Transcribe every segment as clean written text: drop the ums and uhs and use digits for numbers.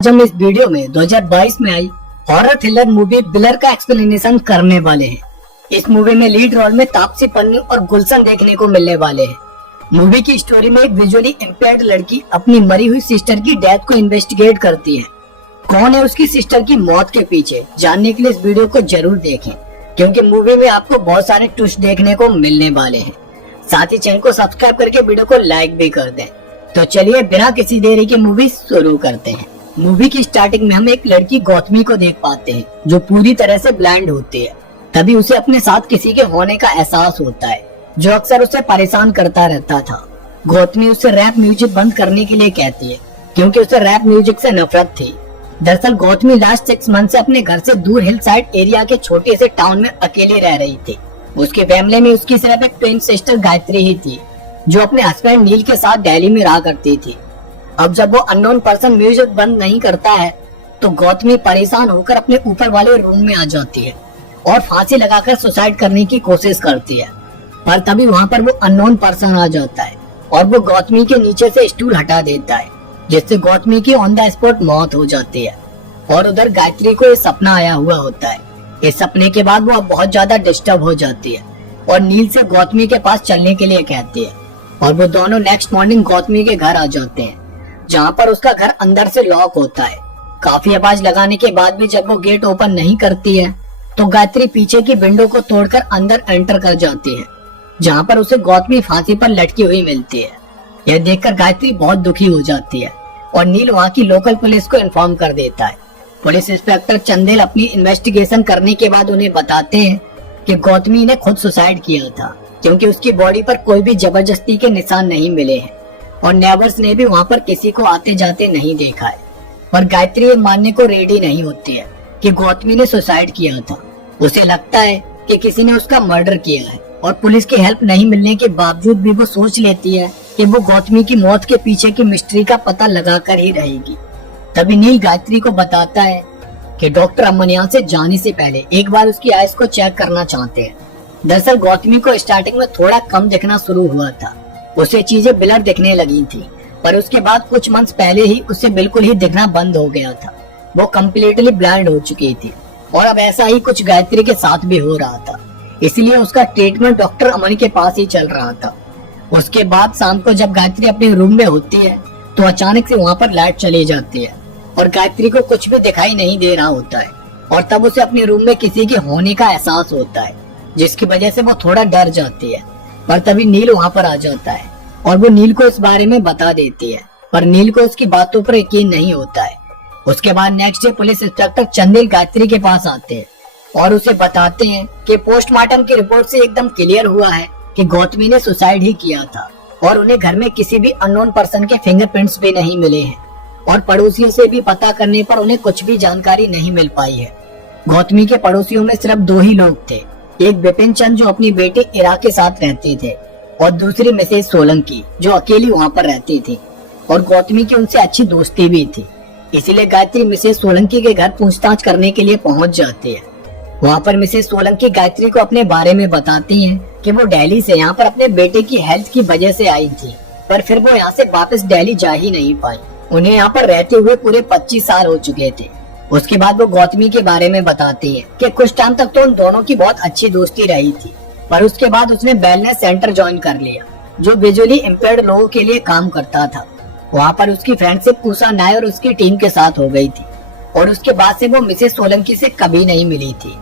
आज हम इस वीडियो में 2022 में आई हॉरर थ्रिलर मूवी बिलर का एक्सप्लेनेशन करने वाले हैं। इस मूवी में लीड रोल में तापसी पन्नू और गुलशन देखने को मिलने वाले हैं। मूवी की स्टोरी में एक विजुअली इम्पेयर्ड लड़की अपनी मरी हुई सिस्टर की डेथ को इन्वेस्टिगेट करती है। कौन है उसकी सिस्टर की मौत के पीछे, जानने के लिए इस वीडियो को जरूर देखें, क्योंकि मूवी में आपको बहुत सारे ट्विस्ट देखने को मिलने वाले हैं। साथ ही चैनल को सब्सक्राइब करके वीडियो को लाइक भी कर दें। तो चलिए बिना किसी देरी के मूवी शुरू करते हैं। मूवी की स्टार्टिंग में हम एक लड़की गौतमी को देख पाते हैं, जो पूरी तरह से ब्लाइंड होती है। तभी उसे अपने साथ किसी के होने का एहसास होता है, जो अक्सर उसे परेशान करता रहता था। गौतमी उससे रैप म्यूजिक बंद करने के लिए कहती है, क्योंकि उसे रैप म्यूजिक से नफरत थी। दरअसल गौतमी लास्ट 6 मंथ से अपने घर से दूर हिल साइड एरिया के छोटे से टाउन में अकेली रह रही थी। उसकी फैमिली में उसकी सिर्फ एक ट्विन सिस्टर गायत्री ही थी, जो अपने हस्बैंड नील के साथ दिल्ली में रहा करती थी। अब जब वो अननोन पर्सन म्यूजिक बंद नहीं करता है, तो गौतमी परेशान होकर अपने ऊपर वाले रूम में आ जाती है और फांसी लगाकर सुसाइड करने की कोशिश करती है। पर तभी वहाँ पर वो अननोन पर्सन आ जाता है और वो गौतमी के नीचे से स्टूल हटा देता है, जिससे गौतमी की ऑन द स्पॉट मौत हो जाती है। और उधर गायत्री को ये सपना आया हुआ होता है। इस सपने के बाद वो अब बहुत ज्यादा डिस्टर्ब हो जाती है और नील से गौतमी के पास चलने के लिए कहती है। और वो दोनों नेक्स्ट मॉर्निंग गौतमी के घर आ जाते हैं, जहाँ पर उसका घर अंदर से लॉक होता है। काफी आवाज लगाने के बाद भी जब वो गेट ओपन नहीं करती है, तो गायत्री पीछे की विंडो को तोड़कर अंदर एंटर कर जाती है, जहाँ पर उसे गौतमी फांसी पर लटकी हुई मिलती है। यह देखकर गायत्री बहुत दुखी हो जाती है और नील वहाँ की लोकल पुलिस को इन्फॉर्म कर देता है। पुलिस इंस्पेक्टर चंदेल अपनी इन्वेस्टिगेशन करने के बाद उन्हें बताते हैं कि गौतमी ने खुद सुसाइड किया था, क्योंकि उसकी बॉडी पर कोई भी जबरदस्ती के निशान नहीं मिले हैं और नेबर्स ने भी वहाँ पर किसी को आते जाते नहीं देखा है। पर गायत्री ये मानने को रेडी नहीं होती है कि गौतमी ने सुसाइड किया था। उसे लगता है कि किसी ने उसका मर्डर किया है और पुलिस की हेल्प नहीं मिलने के बावजूद भी वो सोच लेती है कि वो गौतमी की मौत के पीछे की मिस्ट्री का पता लगाकर ही रहेगी। तभी नील गायत्री को बताता है कि डॉक्टर अमन यहाँ से जाने से पहले एक बार उसकी आइज को चेक करना चाहते हैं। दरअसल गौतमी को स्टार्टिंग में थोड़ा कम दिखना शुरू हुआ था, उसे चीजें ब्लर दिखने लगी थी, पर उसके बाद कुछ मंथ्स पहले ही उसे बिल्कुल ही दिखना बंद हो गया था। वो कम्प्लीटली ब्लाइंड हो चुकी थी और अब ऐसा ही कुछ गायत्री के साथ भी हो रहा था। इसलिए उसका ट्रीटमेंट डॉक्टर अमन के पास ही चल रहा था। उसके बाद शाम को जब गायत्री अपने रूम में होती है, तो अचानक से वहाँ पर लाइट चली जाती है और गायत्री को कुछ भी दिखाई नहीं दे रहा होता है। और तब उसे अपने रूम में किसी के होने का एहसास होता है, जिसकी वजह से वो थोड़ा डर जाती है। पर तभी नील वहाँ पर आ जाता है और वो नील को इस बारे में बता देती है, पर नील को उसकी बातों पर यकीन नहीं होता है। उसके बाद next day police inspector Chandel Gayatri के पास आते हैं और उसे बताते हैं कि पोस्टमार्टम की रिपोर्ट से एकदम क्लियर हुआ है कि गौतमी ने सुसाइड ही किया था और उन्हें घर में किसी भी अननोन पर्सन के फिंगरप्रिंट्स भी नहीं मिले हैं और पड़ोसियों से भी पता करने पर उन्हें कुछ भी जानकारी नहीं मिल पाई है। गौतमी के पड़ोसियों में सिर्फ 2 ही लोग थे, एक विपिन चंद जो अपनी बेटी इरा के साथ रहते थे और दूसरी मिसेज सोलंकी जो अकेली वहाँ पर रहती थी। और गौतमी की उनसे अच्छी दोस्ती भी थी, इसीलिए गायत्री मिसेज सोलंकी के घर पूछताछ करने के लिए पहुँच जाती है। वहाँ पर मिसेज सोलंकी गायत्री को अपने बारे में बताती हैं कि वो दिल्ली से यहाँ पर अपने बेटे की हेल्थ की वजह से आई थी, पर फिर वो यहाँ से वापस दिल्ली जा ही नहीं पाई। उन्हें यहाँ पर रहते हुए पूरे 25 साल हो चुके थे। उसके बाद वो गौतमी के बारे में बताती है कि कुछ टाइम तक तो उन दोनों की बहुत अच्छी दोस्ती रही थी, पर उसके बाद उसने वेलनेस सेंटर ज्वाइन कर लिया, जो विजुअली इम्पेयर्ड लोगों के लिए काम करता था। वहाँ पर उसकी फ्रेंडशिप उषा नायर और उसकी टीम के साथ हो गई थी और उसके बाद से वो मिसेज सोलंकी से कभी नहीं मिली थी।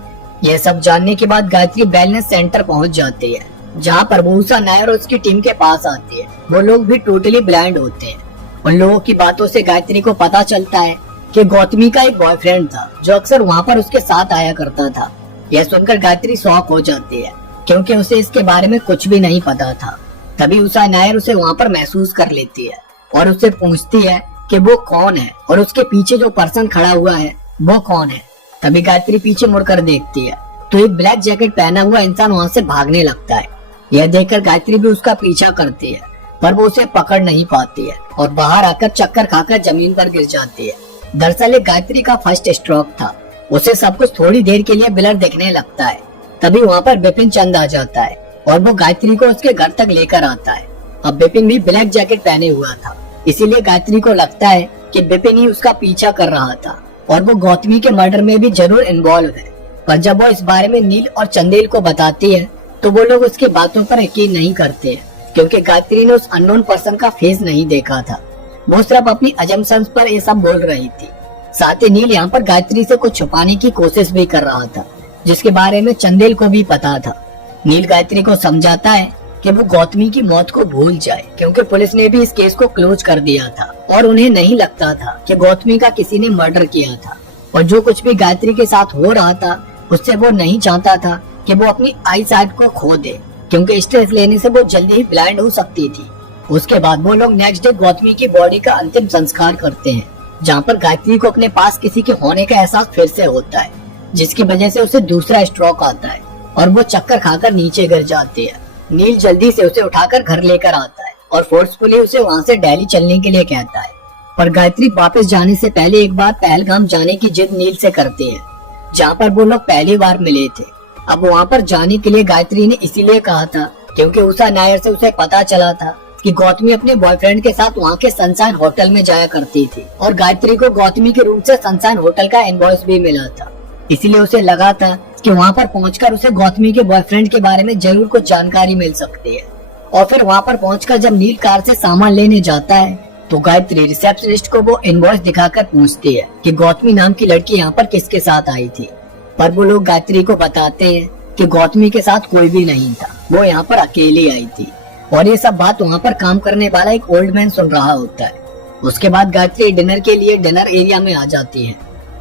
यह सब जानने के बाद गायत्री वेलनेस सेंटर पहुँच जाती है, जहाँ पर वो उषा नायर और उसकी टीम के पास आती है। वो लोग भी टोटली ब्लाइंड होते हैं। उन लोगों की बातों से गायत्री को पता चलता है कि गौतमी का एक बॉयफ्रेंड था, जो अक्सर वहाँ पर उसके साथ आया करता था। यह सुनकर गायत्री शॉक हो जाती है, क्योंकि उसे इसके बारे में कुछ भी नहीं पता था। तभी उषा नायर उसे वहाँ पर महसूस कर लेती है और उससे पूछती है कि वो कौन है और उसके पीछे जो पर्सन खड़ा हुआ है वो कौन है। तभी गायत्री पीछे मुड़कर देखती है तो एक ब्लैक जैकेट पहना हुआ इंसान वहाँ से भागने लगता है। यह देखकर गायत्री भी उसका पीछा करती है, पर वो उसे पकड़ नहीं पाती है और बाहर आकर चक्कर खाकर जमीन पर गिर जाती है। दरअसल ये गायत्री का फर्स्ट स्ट्रोक था। उसे सब कुछ थोड़ी देर के लिए ब्लर दिखने लगता है। तभी वहाँ पर विपिन चंद आ जाता है और वो गायत्री को उसके घर तक लेकर आता है। अब विपिन भी ब्लैक जैकेट पहने हुआ था इसीलिए गायत्री को लगता है कि विपिन ही उसका पीछा कर रहा था और वो गौतमी के मर्डर में भी जरूर इन्वॉल्व है। पर जब वो इस बारे में नील और चंदेल को बताती है तो वो लोग उसकी बातों पर यकीन नहीं करते हैं, क्योंकि गायत्री ने उस अननोन पर्सन का फेस नहीं देखा था। वो सिर्फ अपनी अजम्पशंस पर ये सब बोल रही थी। साथ ही नील यहाँ पर गायत्री से कुछ छुपाने की कोशिश भी कर रहा था, जिसके बारे में चंदेल को भी पता था। नील गायत्री को समझाता है कि वो गौतमी की मौत को भूल जाए, क्योंकि पुलिस ने भी इस केस को क्लोज कर दिया था और उन्हें नहीं लगता था कि गौतमी का किसी ने मर्डर किया था। और जो कुछ भी गायत्री के साथ हो रहा था उससे वो नहीं चाहता था कि वो अपनी आई साइट को खो दे, क्योंकि स्ट्रेस लेने से वो जल्दी ही ब्लाइंड हो सकती थी। उसके बाद वो लोग नेक्स्ट डे गौतमी की बॉडी का अंतिम संस्कार करते हैं, जहाँ पर गायत्री को अपने पास किसी के होने का एहसास फिर से होता है, जिसकी वजह से उसे दूसरा स्ट्रोक आता है और वो चक्कर खाकर नीचे गिर जाती है। नील जल्दी से उसे उठाकर घर लेकर आता है और फोर्सफुली उसे वहाँ से दिल्ली चलने के लिए कहता है। पर गायत्री वापस जाने से पहले एक बार पहलगाम जाने की जिद नील से करती है, जहाँ पर वो लोग पहली बार मिले थे। अब वहाँ पर जाने के लिए गायत्री ने इसीलिए कहा था क्योंकि उषा नायर से उसे पता चला था कि गौतमी अपने बॉयफ्रेंड के साथ वहाँ के सनशाइन होटल में जाया करती थी और गायत्री को गौतमी के रूम से सनशाइन होटल का इनवॉइस भी मिला था। इसीलिए उसे लगा था कि वहाँ पर पहुंचकर उसे गौतमी के बॉयफ्रेंड के बारे में जरूर कुछ जानकारी मिल सकती है। और फिर वहाँ पर पहुंचकर जब नील कार से सामान लेने जाता है तो गायत्री रिसेप्शनिस्ट को वो इनवॉइस दिखाकर पूछती है कि गौतमी नाम की लड़की यहाँ पर किसके साथ आई थी। पर वो लोग गायत्री को बताते हैं कि गौतमी के साथ कोई भी नहीं था, वो यहाँ पर अकेली आई थी। और ये सब बात वहाँ पर काम करने वाला एक ओल्ड मैन सुन रहा होता है। उसके बाद गायत्री डिनर के लिए डिनर एरिया में आ जाती है,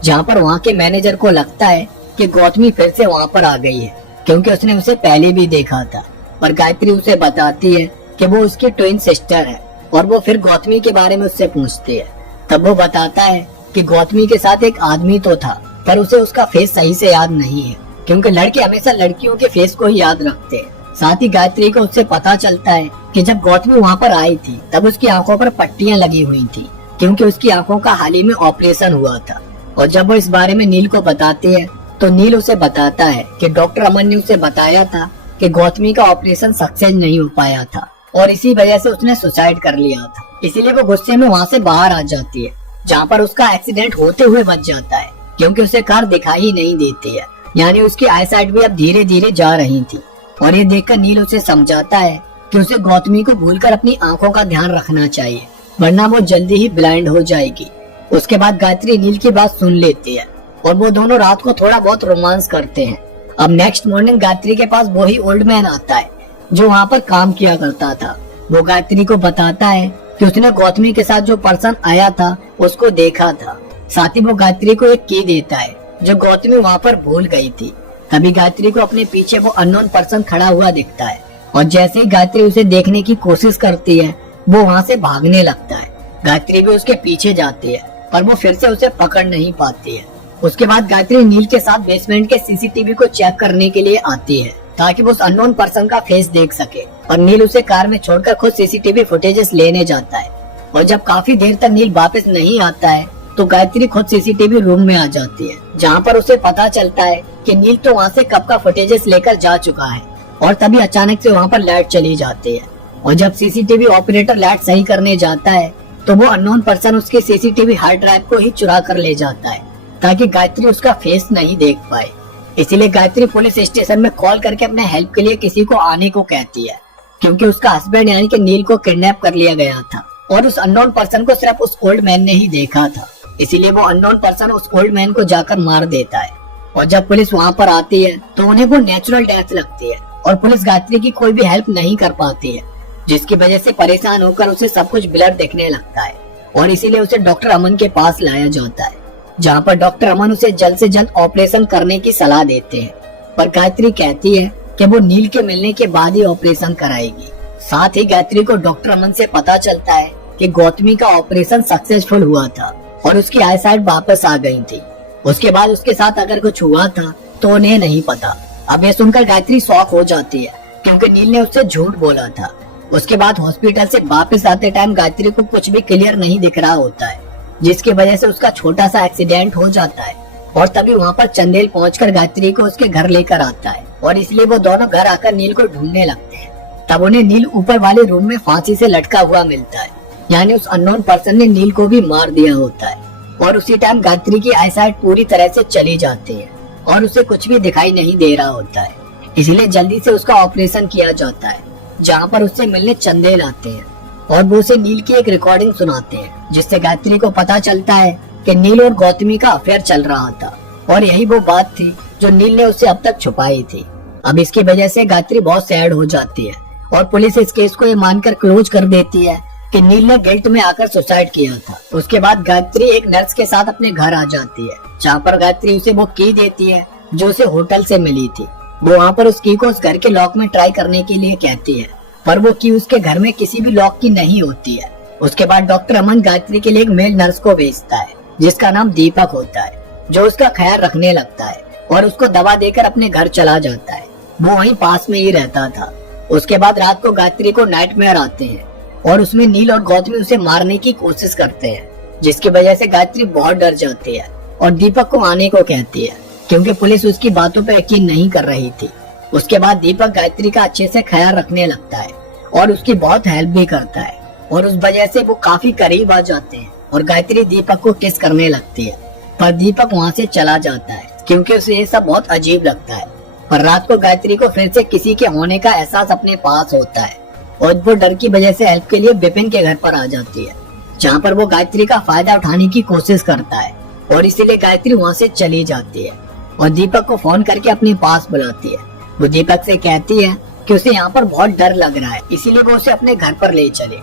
जहाँ पर वहाँ के मैनेजर को लगता है कि गौतमी फिर से वहाँ पर आ गई है, क्योंकि उसने उसे पहले भी देखा था। पर गायत्री उसे बताती है कि वो उसकी ट्विन सिस्टर है और वो फिर गौतमी के बारे में उससे पूछती है। तब वो बताता है कि गौतमी के साथ एक आदमी तो था, पर उसे उसका फेस सही से याद नहीं है, क्योंकि लड़के हमेशा लड़कियों के फेस को ही याद रखते हैं। साथ ही गायत्री को उससे पता चलता है कि जब गौतमी वहाँ पर आई थी तब उसकी आंखों पर पट्टियां लगी हुई थी, क्योंकि उसकी आंखों का हाल ही में ऑपरेशन हुआ था। और जब वो इस बारे में नील को बताती है तो नील उसे बताता है कि डॉक्टर अमन ने उसे बताया था कि गौतमी का ऑपरेशन सक्सेस नहीं हो पाया था और इसी वजह से उसने सुसाइड कर लिया था। इसीलिए वो गुस्से में वहाँ से बाहर आ जाती है, जहाँ पर उसका एक्सीडेंट होते हुए बच जाता है, क्योंकि उसे कार दिखाई ही नहीं देती है। यानी उसकी आईसाइट भी अब धीरे धीरे जा रही थी। और ये देखकर नील उसे समझाता है कि उसे गौतमी को भूलकर अपनी आंखों का ध्यान रखना चाहिए, वरना वो जल्दी ही ब्लाइंड हो जाएगी। उसके बाद गायत्री नील की बात सुन लेती है और वो दोनों रात को थोड़ा बहुत रोमांस करते हैं। अब नेक्स्ट मॉर्निंग गायत्री के पास वही ओल्ड मैन आता है जो वहाँ पर काम किया करता था। वो गायत्री को बताता है कि उसने गौतमी के साथ जो पर्सन आया था उसको देखा था। साथ ही वो गायत्री को एक की देता है जो गौतमी वहाँ पर भूल गई थी। तभी गायत्री को अपने पीछे वो अननोन पर्सन खड़ा हुआ दिखता है और जैसे ही गायत्री उसे देखने की कोशिश करती है वो वहाँ से भागने लगता है। गायत्री भी उसके पीछे जाती है पर वो फिर से उसे पकड़ नहीं पाती है। उसके बाद गायत्री नील के साथ बेसमेंट के सीसीटीवी को चेक करने के लिए आती है ताकि वो उस अननोन पर्सन का फेस देख सके। और नील उसे कार में छोड़कर खुद सीसीटीवी फुटेजेस लेने जाता है। और जब काफी देर तक नील वापस नहीं आता है तो गायत्री खुद सीसीटीवी रूम में आ जाती है, जहाँ पर उसे पता चलता है कि नील तो वहाँ से कब का फुटेजेस लेकर जा चुका है। और तभी अचानक से वहाँ पर लाइट चली जाती है और जब सीसीटीवी ऑपरेटर लाइट सही करने जाता है तो वो अननोन पर्सन उसके सीसीटीवी हार्ड ड्राइव को ही चुरा कर ले जाता है ताकि गायत्री उसका फेस नहीं देख पाए। इसीलिए गायत्री पुलिस स्टेशन में कॉल करके अपने हेल्प के लिए किसी को आने को कहती है, क्योंकि उसका हस्बैंड यानी कि नील को किडनैप कर लिया गया था और उस अननोन पर्सन को सिर्फ उस ओल्ड मैन ने ही देखा था। इसीलिए वो अननोन पर्सन उस ओल्ड मैन को जाकर मार देता है। और जब पुलिस वहाँ पर आती है तो उन्हें वो नेचुरल डेथ लगती है और पुलिस गायत्री की कोई भी हेल्प नहीं कर पाती है, जिसकी वजह से परेशान होकर उसे सब कुछ ब्लर दिखने लगता है। और इसीलिए उसे डॉक्टर अमन के पास लाया जाता है, जहाँ पर डॉक्टर अमन उसे जल्द से जल्द ऑपरेशन करने की सलाह देते हैं। पर गायत्री कहती है कि वो नील के मिलने के बाद ही ऑपरेशन कराएगी। साथ ही गायत्री को डॉक्टर अमन से पता चलता है कि गौतमी का ऑपरेशन सक्सेसफुल हुआ था और उसकी आईसाइट वापस आ गई थी। उसके बाद उसके साथ अगर कुछ हुआ था तो उन्हें नहीं पता। अब ये सुनकर गायत्री शॉक हो जाती है, क्योंकि नील ने उससे झूठ बोला था। उसके बाद हॉस्पिटल से वापस आते टाइम गायत्री को कुछ भी क्लियर नहीं दिख रहा होता है, जिसकी वजह से उसका छोटा सा एक्सीडेंट हो जाता है। और तभी वहाँ पर चंदेल पहुंचकर गायत्री को उसके घर लेकर आता है और इसलिए वो दोनों घर आकर नील को ढूंढने लगते हैं। तब उन्हें नील ऊपर वाले रूम में फांसी से लटका हुआ मिलता है यानी उस अननोन पर्सन ने नील को भी मार दिया होता है। और उसी टाइम गायत्री की आईसाइट पूरी तरह से चली जाती है और उसे कुछ भी दिखाई नहीं दे रहा होता है। इसलिए जल्दी से उसका ऑपरेशन किया जाता है, जहाँ पर उससे मिलने चंदेल आते हैं और वो उसे नील की एक रिकॉर्डिंग सुनाते हैं, जिससे गायत्री को पता चलता है कि नील और गौतमी का अफेयर चल रहा था और यही वो बात थी जो नील ने उससे अब तक छुपाई थी। अब इसकी वजह से गायत्री बहुत सैड हो जाती है और पुलिस इस केस को ये मानकर क्लोज कर देती है कि नील ने गिल्ट में आकर सुसाइड किया था। उसके बाद गायत्री एक नर्स के साथ अपने घर आ जाती है, जहाँ पर गायत्री उसे वो की देती है जो उसे होटल से मिली थी। वो वहाँ पर उस की को उस घर के लॉक में ट्राई करने के लिए कहती है, पर वो की उसके घर में किसी भी लॉक की नहीं होती है। उसके बाद डॉक्टर अमन गायत्री के लिए एक मेल नर्स को भेजता है, जिसका नाम दीपक होता है, जो उसका ख्याल रखने लगता है और उसको दवा देकर अपने घर चला जाता है। वो वहीं पास में ही रहता था। उसके बाद रात को गायत्री को नाइटमेयर आते हैं और उसमें नील और गौतमी उसे मारने की कोशिश करते हैं, जिसकी वजह से गायत्री बहुत डर जाती है और दीपक को आने को कहती है, क्योंकि पुलिस उसकी बातों पर यकीन नहीं कर रही थी। उसके बाद दीपक गायत्री का अच्छे से ख्याल रखने लगता है और उसकी बहुत हेल्प भी करता है और उस वजह से वो काफी करीब आ जाते हैं और गायत्री दीपक को किस करने लगती है, पर दीपक वहाँ से चला जाता है क्योंकि उसे ये सब बहुत अजीब लगता है। पर रात को गायत्री को फिर से किसी के होने का एहसास अपने पास होता है और वो डर की वजह से हेल्प के लिए विपिन के घर पर आ जाती है, जहाँ पर वो गायत्री का फायदा उठाने की कोशिश करता है और इसीलिए गायत्री वहाँ से चली जाती है और दीपक को फोन करके अपने पास बुलाती है। वो दीपक से कहती है कि उसे यहाँ पर बहुत डर लग रहा है, इसीलिए वो उसे अपने घर पर ले चले।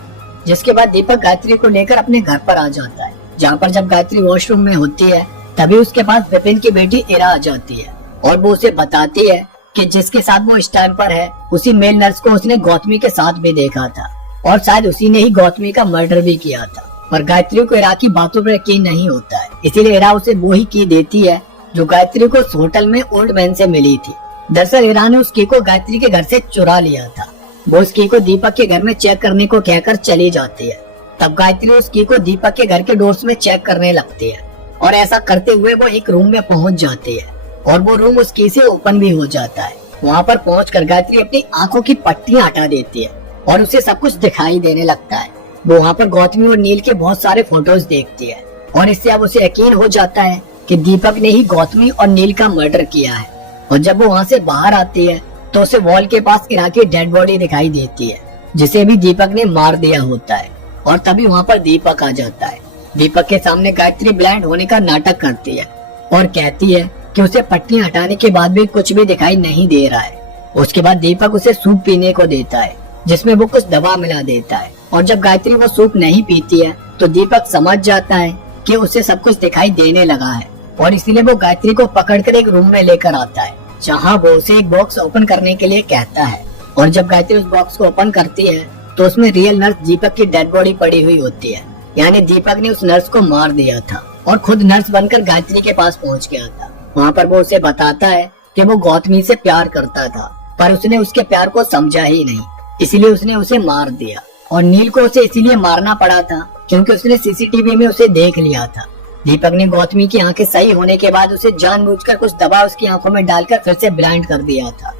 जिसके बाद दीपक गायत्री को लेकर अपने घर पर आ जाता है, जहाँ पर जब गायत्री वॉशरूम में होती है तभी उसके पास विपिन की बेटी इरा आ जाती है और वो उसे बताती है कि जिसके साथ वो इस टाइम पर है उसी मेल नर्स को उसने गौतमी के साथ भी देखा था और शायद उसी ने ही गौतमी का मर्डर भी किया था। पर गायत्री को इरा की बातों पर यकीन नहीं होता है, इसीलिए इरा उसे वो ही की देती है जो गायत्री को उस होटल में ओल्ड मैन से मिली थी। दरअसल इरा ने उस की को गायत्री के घर से चुरा लिया था। वो उस की को दीपक के घर में चेक करने को कहकर चली जाती है। तब गायत्री उस की को दीपक के घर के डोर्स में चेक करने लगती है और ऐसा करते हुए वो एक रूम में पहुंच जाती है और वो रूम उस की से ओपन भी हो जाता है। वहाँ पर पहुंचकर गायत्री अपनी आंखों की पट्टियां हटा देती है और उसे सब कुछ दिखाई देने लगता है। वो वहाँ पर गौतमी और नील के बहुत सारे फोटोज देखती है और इससे अब उसे यकीन हो जाता है कि दीपक ने ही गौतमी और नील का मर्डर किया है। और जब वो वहाँ से बाहर आती है तो उसे वॉल के पास इरा की डेड बॉडी दिखाई देती है, जिसे भी दीपक ने मार दिया होता है। और तभी वहाँ पर दीपक आ जाता है। दीपक के सामने गायत्री ब्लाइंड होने का नाटक करती है और कहती है कि उसे पट्टियां हटाने के बाद भी कुछ भी दिखाई नहीं दे रहा है। उसके बाद दीपक उसे सूप पीने को देता है, जिसमें वो कुछ दवा मिला देता है और जब गायत्री वो सूप नहीं पीती है तो दीपक समझ जाता है कि उसे सब कुछ दिखाई देने लगा है और इसीलिए वो गायत्री को पकड़कर एक रूम में लेकर आता है, जहाँ वो उसे एक बॉक्स ओपन करने के लिए कहता है। और जब गायत्री उस बॉक्स को ओपन करती है तो उसमें रियल नर्स दीपक की डेड बॉडी पड़ी हुई होती है, यानी दीपक ने उस नर्स को मार दिया था और खुद नर्स बनकर गायत्री के पास पहुँच गया था। वहाँ पर वो उसे बताता है कि वो गौतमी से प्यार करता था, पर उसने उसके प्यार को समझा ही नहीं, इसलिए उसने उसे मार दिया। और नील को उसे इसीलिए मारना पड़ा था क्योंकि उसने सीसीटीवी में उसे देख लिया था। दीपक ने गौतमी की आंखें सही होने के बाद उसे जानबूझकर कुछ दवा उसकी आंखों में डालकर फिर से ब्लाइंड कर दिया था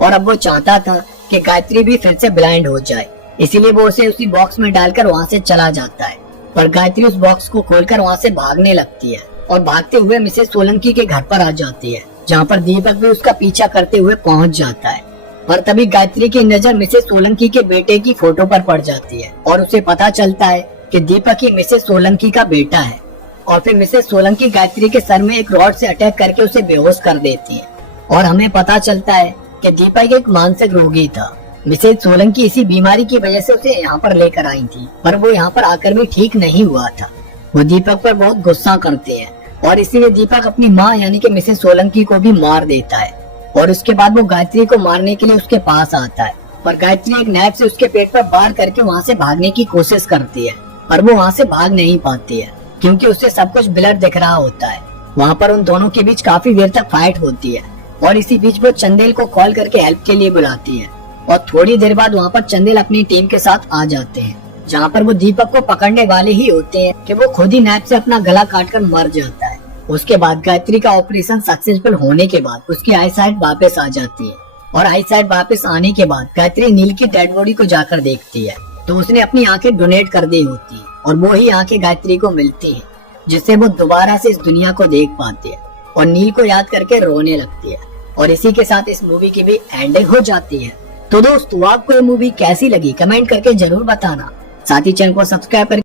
और अब वो चाहता था कि गायत्री भी फिर से ब्लाइंड हो जाए, इसीलिए वो उसे उसी बॉक्स में डालकर वहाँ से चला जाता है। पर गायत्री उस बॉक्स को खोलकर वहाँ से भागने लगती है और भागते हुए मिसेस सोलंकी के घर पर आ जाती है, जहाँ पर दीपक भी उसका पीछा करते हुए पहुँच जाता है। पर तभी गायत्री की नजर मिसेस सोलंकी के बेटे की फोटो पर पड़ जाती है और उसे पता चलता है कि दीपक ही मिसेस सोलंकी का बेटा है। और फिर मिसेस सोलंकी गायत्री के सर में एक रॉड से अटैक करके उसे बेहोश कर देती है और हमें पता चलता है कि दीपक एक मानसिक रोगी था। मिसेस सोलंकी इसी बीमारी की वजह से उसे यहाँ पर लेकर आई थी, पर वो यहाँ पर आकर भी ठीक नहीं हुआ था। वो दीपक पर बहुत गुस्सा करते हैं और इसीलिए दीपक अपनी माँ यानी कि मिसेस सोलंकी को भी मार देता है और उसके बाद वो गायत्री को मारने के लिए उसके पास आता है। पर गायत्री एक नाइफ से उसके पेट पर वार करके वहाँ से भागने की कोशिश करती है, पर वो वहाँ से भाग नहीं पाती है क्योंकि उसे सब कुछ ब्लर दिख रहा होता है। वहाँ पर उन दोनों के बीच काफी देर तक फाइट होती है और इसी बीच वो चंदेल को कॉल करके हेल्प के लिए बुलाती है और थोड़ी देर बाद वहाँ पर चंदेल अपनी टीम के साथ आ जाते हैं, जहाँ पर वो दीपक को पकड़ने वाले ही होते हैं कि वो खुद ही नाइफ से अपना गला काटकर मर जाता है। उसके बाद गायत्री का ऑपरेशन सक्सेसफुल होने के बाद उसकी आईसाइट वापस आ जाती है और आईसाइट वापस आने के बाद गायत्री नील की डेड बॉडी को जाकर देखती है तो उसने अपनी आंखें डोनेट कर दी होती है और वो ही आंखें गायत्री को मिलती है, जिससे वो दोबारा से इस दुनिया को देख पाती है और नील को याद करके रोने लगती है। और इसी के साथ इस मूवी की भी एंडिंग हो जाती है। तो दोस्तों, आपको ये मूवी कैसी लगी कमेंट करके जरूर बताना। साथ ही चैनल को सब्सक्राइब करके